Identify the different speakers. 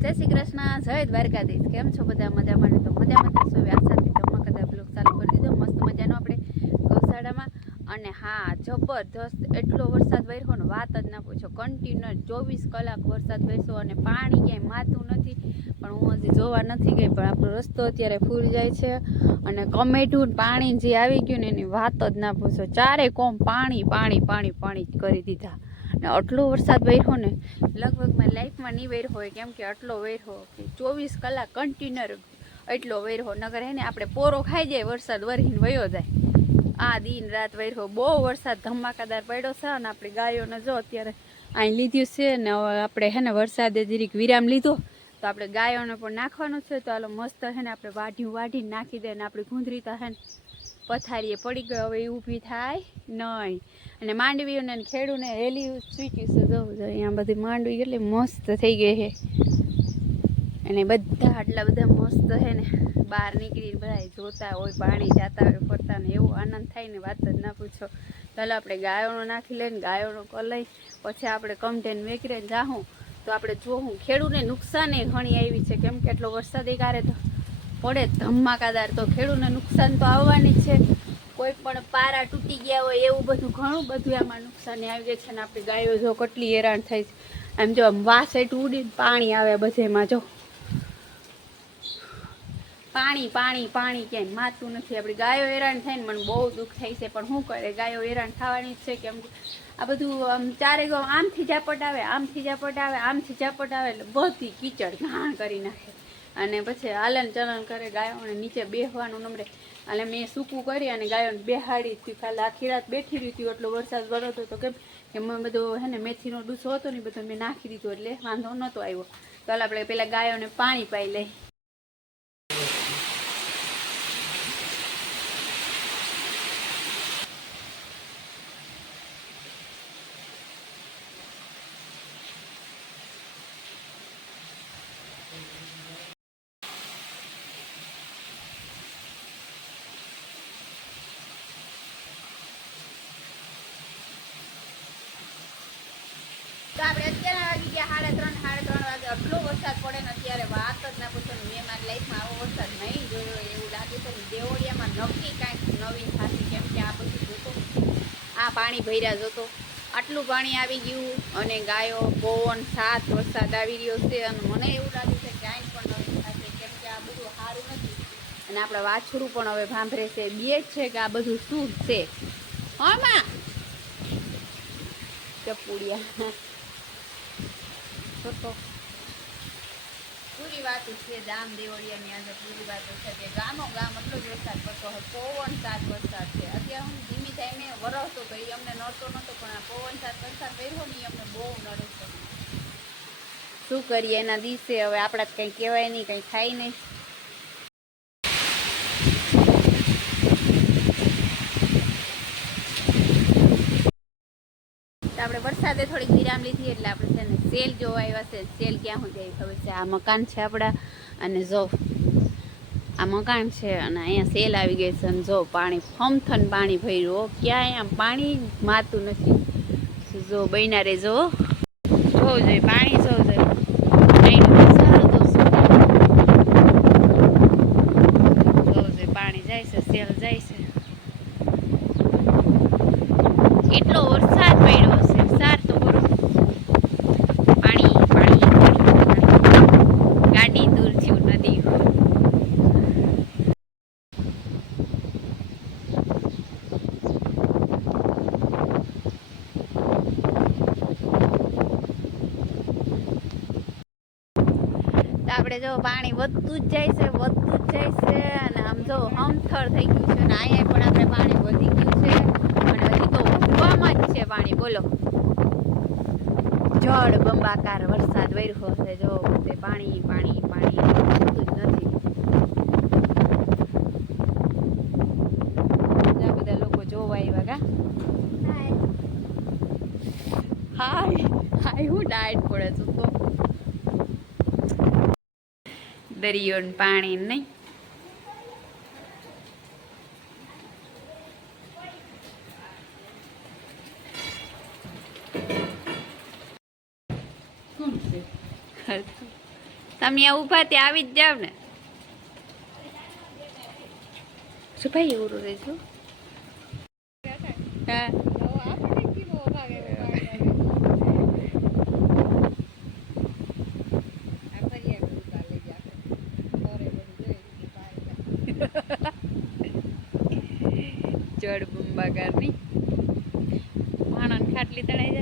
Speaker 1: જય શ્રી કૃષ્ણ, જય દ્વારકાધીશ. કેમ છો બધા? મજામાં ને? તો મજામાં થશો હવે આશાથી કદાચ બ્લોગ ચાલુ કરી દીધો. મસ્ત મજાનો આપણે ગૌશાળામાં. અને હા, જબરજસ્ત એટલો વરસાદ વરસ્યો ને વાત જ ના પૂછો. કન્ટિન્યુઅર ચોવીસ કલાક વરસાદ વરસ્યો અને પાણી ક્યાંય માતું નથી. પણ હું હજી જોવા નથી ગઈ, પણ આપણો રસ્તો અત્યારે ફૂલ જાય છે. અને કમેટું પાણી જે આવી ગયું ને એની વાત જ ના પૂછો. ચારે કોમ પાણી પાણી પાણી પાણી કરી દીધા. ને આટલો વરસાદ વહેરો ને, લગભગ મારી લાઈફમાં નહીં વેર હોય, કેમ કે આટલો વેર કે ચોવીસ કલાક કન્ટિન્યુ એટલો વેર નગર હે ને આપણે પોરો ખાઈ જાય, વરસાદ વરહીને વયો જાય. આ દિન રાત વેર બહુ વરસાદ ધમાકાદાર પડ્યો છે અને આપણી ગાયોને જો અત્યારે અહીં લીધું છે ને આપણે હે ને વરસાદે જરીક વિરામ લીધો, તો આપણે ગાયોને પણ નાખવાનું છે. તો હાલો મસ્ત હે ને આપણે વાઢ્યું વાઢીને નાખી દે ને આપણી ગુંદરી તો હે ને પથારીએ પડી ગયો, હવે એ ઊભી થાય નહીં. અને માંડવીઓને ખેડૂને હેલી સ્વીટ્યું જવું જોઈએ અહીંયા બધી માંડવી એટલે મસ્ત થઈ ગઈ છે. અને બધા આટલા બધા મસ્ત છે ને, બહાર નીકળીને બધા જોતા હોય, પાણી જાતા હોય, ફરતા ને એવો આનંદ થાય ને વાત જ ના પૂછો. ચાલો આપણે ગાયોનો નાખી લઈને ગાયોનો કલાઈ પછી આપણે કમઢેન વેકરીને જાઉં તો આપણે જોવું ખેડૂને નુકસાને ઘણી આવી છે. કેમ કે એટલો વરસાદ એ કારે તો પડે ધમાકાદાર તો ખેડૂતને નુકસાન તો આવવાની છે. કોઈ પણ પારા તૂટી ગયા હોય એવું બધું ઘણું બધું એમાં નુકસાન આવી ગયું છે ને આપણી ગાયો જો કેટલી હેરાન થઈ છે. આમ જો આમ વાસેટ ઉડીને પાણી આવે બધેમાં જો. પાણી પાણી પાણી ક્યાંય માતું નથી. આપણી ગાયો હેરાન થાય ને મને બહુ દુઃખ થાય છે. પણ શું કરે? ગાયો હેરાન થવાની જ છે કેમ આ બધું આમ ચારે ગો આમથી ઝાપટ આવે, આમથી ઝાપટ આવે, આમથી ઝાપટ આવે એટલે બધી કીચડ ઘાણ કરી નાખે. અને પછી હાલન ચલન કરે ગાયોને નીચે બેહવાનું નમરે. અને મેં સૂકું કરી અને ગાયોને બેહાડી હતી ખાલી આખી રાત બેઠી રહી હતી, એટલો વરસાદ વરસતો હતો કેમ કે મેં બધો હે ને મેથીનો ડૂસો હતો ને બધો મેં નાખી દીધો એટલે વાંધો નહોતો આવ્યો. તો આપણે પેલા ગાયોને પાણી પાઈ લઈ. તો આપણે અત્યારે વાગી ગયા સાડા ત્રણ સાડા ત્રણ વાગે. આટલો વરસાદ પડે ને અત્યારે વાત જ ના પૂછો મેં મારી લાઈફમાં આવો વરસાદ નહીં જોયો એવું લાગે છે દેવળિયામાં નક્કી કાંઈક નવીન થશે કેમ કે આ બધું જોતો આ પાણી ભર્યા જોતો. આટલું પાણી આવી ગયું અને ગાયો, પવન, સાત વરસાદ આવી રહ્યો છે અને મને એવું લાગે છે કાંઈ પણ નવીન થશે કેમ કે આ બધું સારું નથી. અને આપણા વાછરું પણ હવે ભાંભરે છે. બે જ છે કે આ બધું શું છે. હા માં. ચપુડિયા. પૂરી વાતો છે, દામ દેવળિયાની આજે પૂરી વાતો છે કે ગામો ગામ એટલો જ વરસાદ પડતો હોય, પવન સાત વરસાદ છે. અત્યારે હું ધીમી ટાઈમે વરસતો તો અમને નડતો નહોતો પણ આ પવન સાત વરસાદ પડ્યો ને અમને બહુ નડે શું કરીએ એના દિવસે હવે આપણા જ કંઈ કહેવાય નહીં, કંઈ થાય નહીં. આપણે વરસાદે થોડીક વિરામ લીધી, એટલે આપણે છે ને સેલ જોવા આવ્યા છે, સેલ ક્યાં સુધી આવી ખબર છે? આ મકાન છે આપણા, અને જો આ મકાન છે અને અહીંયા સેલ આવી ગઈ છે અને જો પાણી ફમથન પાણી ભર્યું ક્યાંય આમ પાણી માતું નથી. જો બન્યા રે જો જોવું જોઈએ, પાણી જોવું જોઈએ. પાણી જાય છે, સેલ જાય છે. કેટલો વરસાદ પડ્યો છે સાર તો બરો પાણી પાણી પાણી. ગાડી દૂર થયું નદી તો આપણે જો પાણી વધતું જ જાય છે વધતું જ જાય છે અને આમ જો હમથળ થઈ ગયું છે અને અહીંયા પણ આપણે પાણી વધી ગયું છે અને હજી તો ઉગવામાં જ છે પાણી. બોલો. જળ બંબાકાર વરસાદ વર્યો છે જો તે પાણી પાણી પાણી વધતું જ નથી. બધા લોકો જોવા આવ્યા કા? હાય હાય હું ડાયટ પડે છું તો દરિયો ને પાણી નહીં તમે ઊભા ત્યાં આવી જ જાવ ને. શું ભાઈ એવું રહેજો હા. જળ બંબાકારની. માણસ ખાટલી તળાઈ